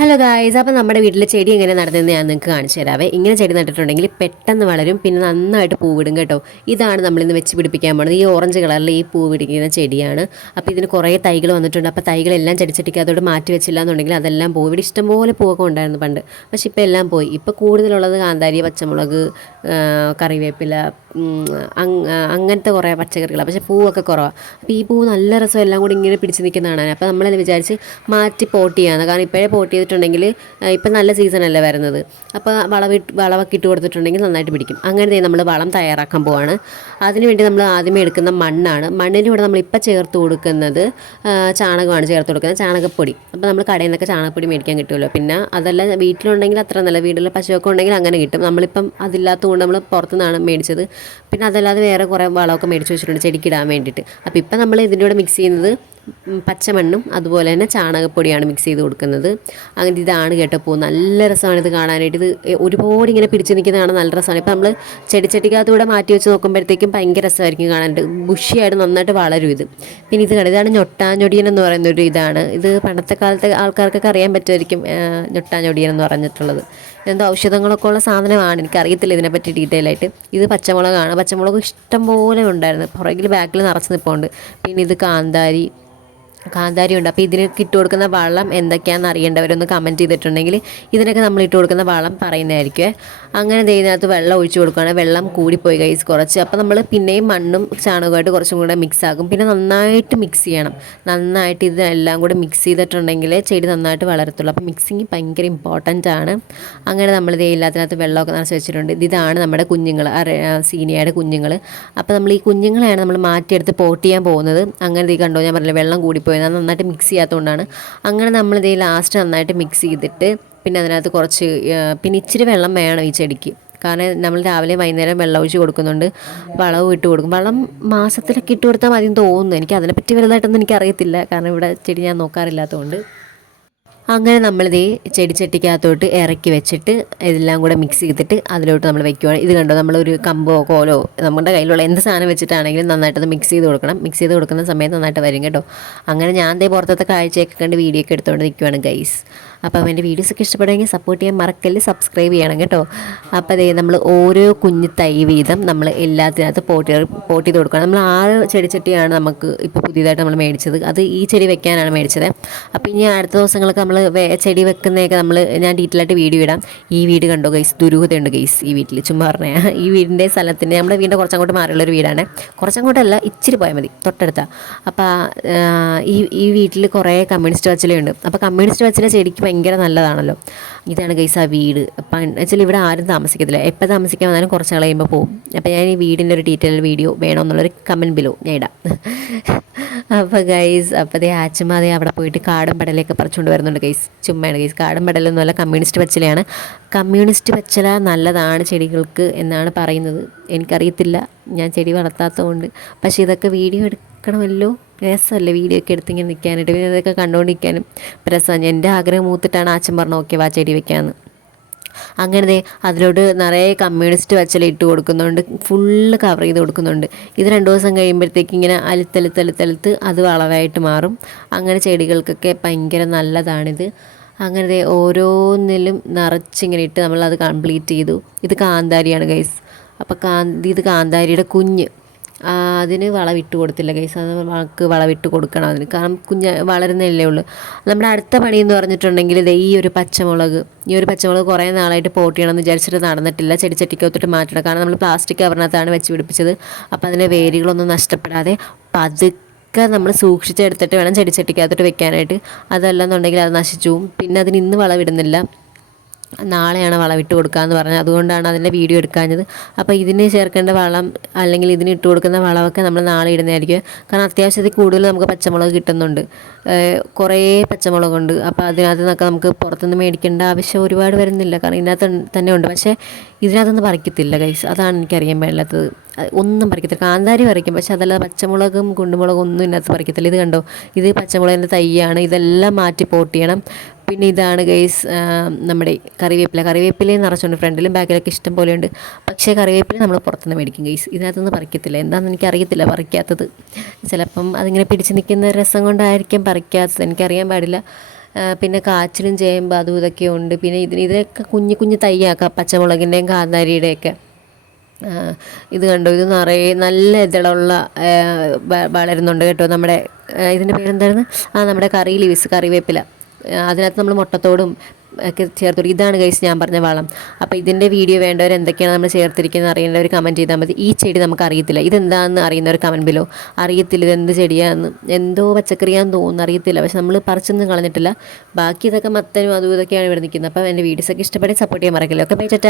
Hello guys അപ്പോൾ നമ്മുടെ വീട്ടിലെ ചെടി എങ്ങനെ നടന്നതെന്ന് ഞാൻ നിങ്ങൾക്ക് കാണിച്ചു തരാവേ. ഇങ്ങനെ ചെടി നട്ടിട്ടുണ്ടെങ്കിൽ പെട്ടെന്ന് വളരും പിന്നെ നന്നായിട്ട് പൂവിടും കേട്ടോ. ഇതാണ് നമ്മളിന്ന് വെച്ച് പിടിപ്പിക്കാൻ പോകുന്നത് ഈ ഓറഞ്ച് കളറിൽ ഈ പൂ പിടിക്കുന്ന ചെടിയാണ്. അപ്പോൾ ഇതിന് കുറേ തൈകൾ വന്നിട്ടുണ്ട്. അപ്പോൾ തൈകളെല്ലാം ചെടിച്ചട്ടിക്കകത്തോട് മാറ്റി വെച്ചില്ല എന്നുണ്ടെങ്കിൽ അതെല്ലാം പോയി ഇവിടെ ഇഷ്ടംപോലെ പൂവൊക്കെ ഉണ്ടായിരുന്നു പണ്ട്. പക്ഷെ ഇപ്പോൾ എല്ലാം പോയി. ഇപ്പോൾ കൂടുതലുള്ളത് കാന്താരി പച്ചമുളക് കറിവേപ്പില അങ്ങനത്തെ കുറേ പച്ചക്കറികൾ പക്ഷേ പൂവൊക്കെ കുറവാണ് അപ്പോൾ ഈ പൂ നല്ല രസം എല്ലാം കൂടി ഇങ്ങനെ പിടിച്ച് നിൽക്കുന്നതാണ്. അപ്പോൾ നമ്മളത് വിചാരിച്ച് മാറ്റി പോട്ട് ചെയ്യാമെന്ന് കാരണം ഇപ്പോഴേ പോട്ട് ചെയ്തിട്ടുണ്ടെങ്കിൽ ഇപ്പം നല്ല സീസൺ സീസണല്ലേ വരുന്നത്. അപ്പോൾ വളവിട്ട് വളമൊക്കെ ഇട്ട് കൊടുത്തിട്ടുണ്ടെങ്കിൽ നന്നായിട്ട് പിടിക്കും. അങ്ങനെ നമ്മൾ വളം തയ്യാറാക്കാൻ പോവാണ്. അതിനുവേണ്ടി നമ്മൾ ആദ്യമേ എടുക്കുന്ന മണ്ണാണ്. മണ്ണിന്റെ കൂടെ ഇപ്പം ചേർത്ത് കൊടുക്കുന്നത് ചാണകമാണ് ചേർത്ത് കൊടുക്കുന്നത് ചാണകപ്പൊടി. അപ്പോൾ നമ്മൾ കടയിൽ നിന്നൊക്കെ ചാണകപ്പൊടി മേടിക്കാൻ കിട്ടുമല്ലോ. പിന്നെ അതല്ല വീട്ടിലുണ്ടെങ്കിൽ അത്ര നല്ല വീട്ടിലെ പശുവൊക്കെ ഉണ്ടെങ്കിൽ അങ്ങനെ കിട്ടും. നമ്മളിപ്പം അതില്ലാത്തതുകൊണ്ട് നമ്മൾ പുറത്തുനിന്നാണ് മേടിച്ചത്. പിന്നെ അതല്ലാതെ വേറെ കുറേ വളമൊക്കെ മേടിച്ച് വെച്ചിട്ടുണ്ട് ചെടിക്കിടാൻ വേണ്ടിയിട്ട്. അപ്പോൾ ഇപ്പം നമ്മൾ ഇതിന്റെ കൂടെ മിക്സ് ചെയ്യുന്നത് പച്ചമണ്ണും അതുപോലെ തന്നെ ചാണകപ്പൊടിയാണ് മിക്സ് ചെയ്ത് കൊടുക്കുന്നത്. അങ്ങനെ ഇതാണ് കേട്ടോ പൂ നല്ല രസമാണ് ഇത് കാണാനായിട്ട്. ഇത് ഒരുപാട് ഇങ്ങനെ പിടിച്ചു നിൽക്കുന്നതാണ് നല്ല രസമാണ്. ഇപ്പം നമ്മൾ ചെടിച്ചട്ടിക്കകത്തൂടെ മാറ്റി വെച്ച് നോക്കുമ്പോഴത്തേക്കും ഭയങ്കര രസമായിരിക്കും കാണാനായിട്ട്. ബുഷിയായിട്ട് നന്നായിട്ട് വളരും ഇത്. പിന്നെ ഇത് കണ്ടത് ഇതാണ് ഞൊട്ടാഞ്ഞൊടിയൻ എന്ന് പറയുന്ന ഒരു ഇതാണ്. ഇത് പണ്ടത്തെ കാലത്തെ ആൾക്കാർക്കൊക്കെ അറിയാൻ പറ്റുമായിരിക്കും ഞൊട്ടാഞ്ഞൊടിയൻ എന്ന് പറഞ്ഞിട്ടുള്ളത്. എന്തോ ഔഷധങ്ങളൊക്കെ ഉള്ള സാധനമാണ്. എനിക്കറിയത്തില്ല ഇതിനെപ്പറ്റി ഡീറ്റെയിൽ ആയിട്ട്. ഇത് പച്ചമുളകാണ്. പച്ചമുളക് ഇഷ്ടം പോലെ ഉണ്ടായിരുന്നു പുറകിൽ ബാക്കിൽ നിറച്ച് നിൽപ്പുണ്ട് പിന്നെ ഇത് കാന്താരി കാന്താരി ഉണ്ട് അപ്പോൾ ഇതിന് ഇട്ട് കൊടുക്കുന്ന വളം എന്തൊക്കെയാണെന്ന് അറിയേണ്ടവരൊന്ന് കമന്റ് ചെയ്തിട്ടുണ്ടെങ്കിൽ ഇതിനൊക്കെ നമ്മൾ ഇട്ട് കൊടുക്കുന്ന വളം പറയുന്നതായിരിക്കും. അങ്ങനെ ഇതിനകത്ത് വെള്ളം ഒഴിച്ചു കൊടുക്കുകയാണ്. വെള്ളം കൂടിപ്പോയി കൈസ് കുറച്ച്. അപ്പോൾ നമ്മൾ പിന്നെയും മണ്ണും ചാണകമായിട്ട് കുറച്ചും കൂടെ മിക്സ് ആകും പിന്നെ നന്നായിട്ട് മിക്സ് ചെയ്യണം. നന്നായിട്ട് ഇതെല്ലാം കൂടെ മിക്സ് ചെയ്തിട്ടുണ്ടെങ്കിൽ ചെടി നന്നായിട്ട് വളരത്തുള്ളൂ. അപ്പോൾ മിക്സിങ് ഭയങ്കര ഇമ്പോർട്ടന്റ് ആണ്. അങ്ങനെ നമ്മൾ ഇത് എല്ലാത്തിനകത്ത് വെള്ളമൊക്കെ നിറച്ച് വെച്ചിട്ടുണ്ട്. ഇത് ഇതാണ് നമ്മുടെ കുഞ്ഞുങ്ങൾ സീനിയയുടെ കുഞ്ഞുങ്ങൾ. അപ്പോൾ നമ്മൾ ഈ കുഞ്ഞുങ്ങളെയാണ് നമ്മൾ മാറ്റിയെടുത്ത് പോട്ട് ചെയ്യാൻ പോകുന്നത്. അങ്ങനെ ഇത് കണ്ടോ ഞാൻ പറഞ്ഞില്ല വെള്ളം കൂടിപ്പോയി. അത് നന്നായിട്ട് മിക്സ് ചെയ്യാത്തതുകൊണ്ടാണ് അങ്ങനെ നമ്മൾ ഇതേ ലാസ്റ്റ് നന്നായിട്ട് മിക്സ് ചെയ്തിട്ട് പിന്നെ അതിനകത്ത് കുറച്ച് പിന്നെ ഇച്ചിരി വെള്ളം വേണം ഈ ചെടിക്ക്. കാരണം നമ്മൾ രാവിലെ വൈകുന്നേരം വെള്ളം ഒഴിച്ച് കൊടുക്കുന്നുണ്ട്. വളവും ഇട്ട് കൊടുക്കും. വളം മാസത്തിലൊക്കെ ഇട്ട് കൊടുത്താൽ മതി തോന്നുന്നു. എനിക്ക് അതിനെപ്പറ്റി വലുതായിട്ടൊന്നും എനിക്കറിയത്തില്ല. കാരണം ഇവിടെ ചെടി ഞാൻ നോക്കാറില്ലാത്തതുകൊണ്ട് അങ്ങനെ നമ്മൾ നമ്മളിത് ചെടിച്ചട്ടിക്കകത്തോട്ട് ഇറക്കി വെച്ചിട്ട് ഇതെല്ലാം കൂടെ മിക്സ് ചെയ്തിട്ട് അതിലോട്ട് നമ്മൾ വെക്കുകയാണ് ഇത് കണ്ടോ? നമ്മളൊരു കമ്പോ കോലോ നമ്മുടെ കയ്യിലുള്ള എന്ത് സാധനം വെച്ചിട്ടാണെങ്കിലും നന്നായിട്ടത് മിക്സ് ചെയ്ത് കൊടുക്കണം. മിക്സ് ചെയ്ത് കൊടുക്കുന്ന സമയത്ത് നന്നായിട്ട് വരും കേട്ടോ. അങ്ങനെ ഞാൻ ദേ പുറത്തത്തെ കാഴ്ചയൊക്കെ കണ്ട് വീഡിയോ ഒക്കെ എടുത്തുകൊണ്ട് നിൽക്കുവാണ് ഗൈസ് അപ്പം എന്റെ വീഡിയോസൊക്കെ ഇഷ്ടപ്പെടുമെങ്കിൽ സപ്പോർട്ട് ചെയ്യാൻ മറക്കല്ല് സബ്സ്ക്രൈബ് ചെയ്യണം കേട്ടോ. അപ്പോൾ അതേ നമ്മൾ ഓരോ കുഞ്ഞു തൈ വീതം നമ്മൾ എല്ലാത്തിനകത്ത് പോട്ട് പോട്ടി ചെയ്ത് കൊടുക്കണം. നമ്മൾ ആറ് ചെടിച്ചട്ടിയാണ് നമുക്ക് ഇപ്പോൾ പുതിയതായിട്ട് നമ്മൾ മേടിച്ചത്. അത് ഈ ചെടി വെക്കാനാണ് മേടിച്ചത്. അപ്പോൾ ഇനി അടുത്ത ദിവസങ്ങളൊക്കെ നമ്മൾ ചെടി വെക്കുന്നതൊക്കെ നമ്മൾ ഞാൻ ഡീറ്റെയിൽ ആയിട്ട് വീഡിയോ ഇടാം. ഈ വീട് കണ്ടോ ഗൈസ് ദുരൂഹതയുണ്ട് ഗൈസ് ഈ വീട്ടിൽ. ചുമ്മാ പറഞ്ഞാൽ ഈ വീടിന്റെ സ്ഥലത്തിന്റെ നമ്മുടെ വീടിന്റെ കുറച്ചങ്ങോട്ട് മാറിയുള്ളൊരു വീടാണ്. കുറച്ചങ്ങോട്ടല്ല ഇച്ചിരി പോയാൽ മതി. തൊട്ടടുത്ത. അപ്പോൾ ഈ ഈ വീട്ടിൽ കുറേ കമ്മ്യൂണിസ്റ്റ് വച്ചിലുണ്ട് അപ്പോൾ കമ്മ്യൂണിസ്റ്റ് വച്ചിലെ ചെടിക്ക് ഭയങ്കര നല്ലതാണല്ലോ. ഇതാണ് ഗൈസ് ആ വീട്. അപ്പം വെച്ചാൽ ഇവിടെ ആരും താമസിക്കത്തില്ല. എപ്പോൾ താമസിക്കാൻ വന്നാലും കുറച്ച് നാൾ കഴിയുമ്പോൾ പോകും അപ്പോൾ ഞാൻ ഈ വീടിന്റെ ഒരു ഡീറ്റെയിൽ വീഡിയോ വേണമെന്നുള്ളൊരു കമന്റ് ബിലോ ഞാൻ ഇടാം. അപ്പോൾ ഗൈസ് അപ്പോൾ അതേ ആച്ചമാതെ അവിടെ പോയിട്ട് കാടും പടലൊക്കെ പറിച്ചുകൊണ്ട് വരുന്നുണ്ട് ഗൈസ് ചുമ്മയാണ് ഗൈസ് കാടും പടലൊന്നുമല്ല കമ്മ്യൂണിസ്റ്റ് പച്ചിലയാണ്. കമ്മ്യൂണിസ്റ്റ് പച്ചില നല്ലതാണ് ചെടികൾക്ക് എന്നാണ് പറയുന്നത്. എനിക്കറിയത്തില്ല. ഞാൻ ചെടി വളർത്താത്തതുകൊണ്ട്. പക്ഷേ ഇതൊക്കെ വീഡിയോ എടുക്കണമല്ലോ. രസമല്ലേ വീഡിയോ ഒക്കെ എടുത്തിങ്ങനെ നിൽക്കാനായിട്ട്. പിന്നെ ഇതൊക്കെ കണ്ടുകൊണ്ടിരിക്കാനും രസമാണ്. എന്റെ ആഗ്രഹം മൂത്തിട്ടാണ് ആച്ചൻ പറഞ്ഞു ഓക്കെ വാ ചെടി വെക്കാമെന്ന് അങ്ങനെ അതിലോട്ട് നിറയെ കമ്മ്യൂണിസ്റ്റ് വച്ചല ഇട്ട് കൊടുക്കുന്നുണ്ട്. ഫുള്ള് കവർ ചെയ്ത് കൊടുക്കുന്നുണ്ട്. ഇത് രണ്ട് ദിവസം കഴിയുമ്പോഴത്തേക്ക് ഇങ്ങനെ അലുത്തലുത്തലുത്തലുത്ത് അത് വളവായിട്ട് മാറും. അങ്ങനെ ചെടികൾക്കൊക്കെ ഭയങ്കര നല്ലതാണിത്. അങ്ങനെ ഓരോന്നിലും നിറച്ചിങ്ങനെ ഇട്ട് നമ്മളത് കംപ്ലീറ്റ് ചെയ്തു. ഇത് കാന്താരിയാണ് ഗൈസ്. അപ്പോൾ കാന്തി ഇത് കാന്താരിയുടെ കുഞ്ഞ്. അതിന് വളവിട്ട് കൊടുത്തില്ല ഗൈസ്. അത് വളവിട്ട് കൊടുക്കണം അതിന്. കാരണം കുഞ്ഞ് വളരുന്നല്ലേ ഉള്ളൂ. നമ്മുടെ അടുത്ത പണി എന്ന് പറഞ്ഞിട്ടുണ്ടെങ്കിൽ ഇത് ഈ ഒരു പച്ചമുളക്. ഈ ഒരു പച്ചമുളക് കുറേ നാളായിട്ട് പോട്ട് ചെയ്യണമെന്ന് വിചാരിച്ചിട്ട് നടന്നിട്ടില്ല. ചെടി ചെടിച്ചട്ടിക്കകത്തോട്ട് മാറ്റണം കാരണം നമ്മൾ പ്ലാസ്റ്റിക് കവറിനകത്താണ് വെച്ച് പിടിപ്പിച്ചത്. അപ്പോൾ അതിന്റെ വേരുകളൊന്നും നഷ്ടപ്പെടാതെ പതുക്കെ നമ്മൾ സൂക്ഷിച്ചെടുത്തിട്ട് വേണം ചെടിച്ചട്ടിക്കകത്തോട്ട് വെക്കാനായിട്ട്. അതല്ലെന്നുണ്ടെങ്കിൽ അത് നശിച്ചു പിന്നെ അതിന് ഇന്ന് വളവിടുന്നില്ല. നാളെയാണ് വളം ഇട്ട് കൊടുക്കാമെന്ന് പറഞ്ഞത്. അതുകൊണ്ടാണ് അതിന്റെ വീഡിയോ എടുക്കാഞ്ഞത്. അപ്പോൾ ഇതിന് ചേർക്കേണ്ട വളം അല്ലെങ്കിൽ ഇതിന് ഇട്ട് കൊടുക്കുന്ന വളമൊക്കെ നമ്മൾ നാളെ ഇടുന്നതായിരിക്കും. കാരണം അത്യാവശ്യത്തിൽ കൂടുതൽ നമുക്ക് പച്ചമുളക് കിട്ടുന്നുണ്ട്. കുറേ പച്ചമുളകുണ്ട്. അപ്പോൾ അതിനകത്ത് നിന്നൊക്കെ നമുക്ക് പുറത്തുനിന്ന് മേടിക്കേണ്ട ആവശ്യം ഒരുപാട് വരുന്നില്ല. കാരണം ഇതിനകത്ത് തന്നെ ഉണ്ട്. പക്ഷേ ഇതിനകത്തൊന്നും പറിക്കത്തില്ല ഗൈസ് അതാണ് എനിക്കറിയാൻ പാടില്ലാത്തത് ഒന്നും പറിക്കത്തില്ല. കാന്താരി പറിക്കും. പക്ഷേ അതല്ലാതെ പച്ചമുളകും കുണ്ടുമുളകും ഒന്നും ഇതിനകത്ത് പറിക്കത്തില്ല. ഇത് കണ്ടോ? ഇത് പച്ചമുളകിന്റെ തൈയാണ്. ഇതെല്ലാം മാറ്റി പോട്ട് ചെയ്യണം. പിന്നെ ഇതാണ് ഗൈസ് നമ്മുടെ കറിവേപ്പില. കറിവേപ്പിലയും നിറച്ചുണ്ട്. ഫ്രണ്ടിലും ബാക്കിലൊക്കെ ഇഷ്ടം പോലെയുണ്ട്. പക്ഷേ കറിവേപ്പില നമ്മൾ പുറത്തുനിന്ന് മേടിക്കും ഗൈസ് ഇതിനകത്തൊന്നും പറിക്കത്തില്ല. എന്താണെന്ന് എനിക്കറിയത്തില്ല പറിക്കാത്തത്. ചിലപ്പം അതിങ്ങനെ പിടിച്ച് നിൽക്കുന്ന രസം കൊണ്ടായിരിക്കും പറിക്കാത്തത്. എനിക്കറിയാൻ പാടില്ല. പിന്നെ കാച്ചിലും ചേമ്പ് അതും ഇതൊക്കെ ഉണ്ട്. പിന്നെ ഇതിന് ഇതിനൊക്കെ കുഞ്ഞു കുഞ്ഞു തയ്യാക്കാം പച്ചമുളകിന്റെയും കാന്താരിയുടെയൊക്കെ. ഇത് കണ്ടോ? ഇത് നിറയെ നല്ല ഇതളുള്ള വളരുന്നുണ്ട് കേട്ടോ നമ്മുടെ ഇതിന്റെ പേരെന്തായിരുന്നു? ആ നമ്മുടെ കറി ലീവ്സ് കറിവേപ്പില. അതിനകത്ത് നമ്മൾ മുട്ടത്തോടും ഒക്കെ ചേർത്ത് ഇതാണ് കഴിച്ച് ഞാൻ പറഞ്ഞ വളം. അപ്പോൾ ഇതിന്റെ വീഡിയോ വേണ്ടവർ എന്തൊക്കെയാണ് നമ്മൾ ചേർത്തിരിക്കുന്നത് അറിയേണ്ടവർ കമന്റ് ചെയ്താൽ മതി. ഈ ചെടി നമുക്ക് അറിയത്തില്ല. ഇതെന്താണെന്ന് അറിയുന്നവർ കമന്റ് ബിലോ അറിയത്തില്ല ഇതെന്ത് ചെടിയാണെന്ന് എന്തോ പച്ചക്കറിയാന്ന് തോന്നുന്നു. അറിയത്തില്ല. പക്ഷെ നമ്മൾ പറിച്ചൊന്നും കളഞ്ഞിട്ടില്ല. ബാക്കി ഇതൊക്കെ മത്തനും അതും ഇതൊക്കെയാണ് ഇവിടെ നിൽക്കുന്നത്. അപ്പോൾ എന്റെ വീഡിയോസൊക്കെ ഇഷ്ടപ്പെട്ട് സപ്പോർട്ട് ചെയ്യാൻ മറക്കില്ല. Okay bye ചാറ്റ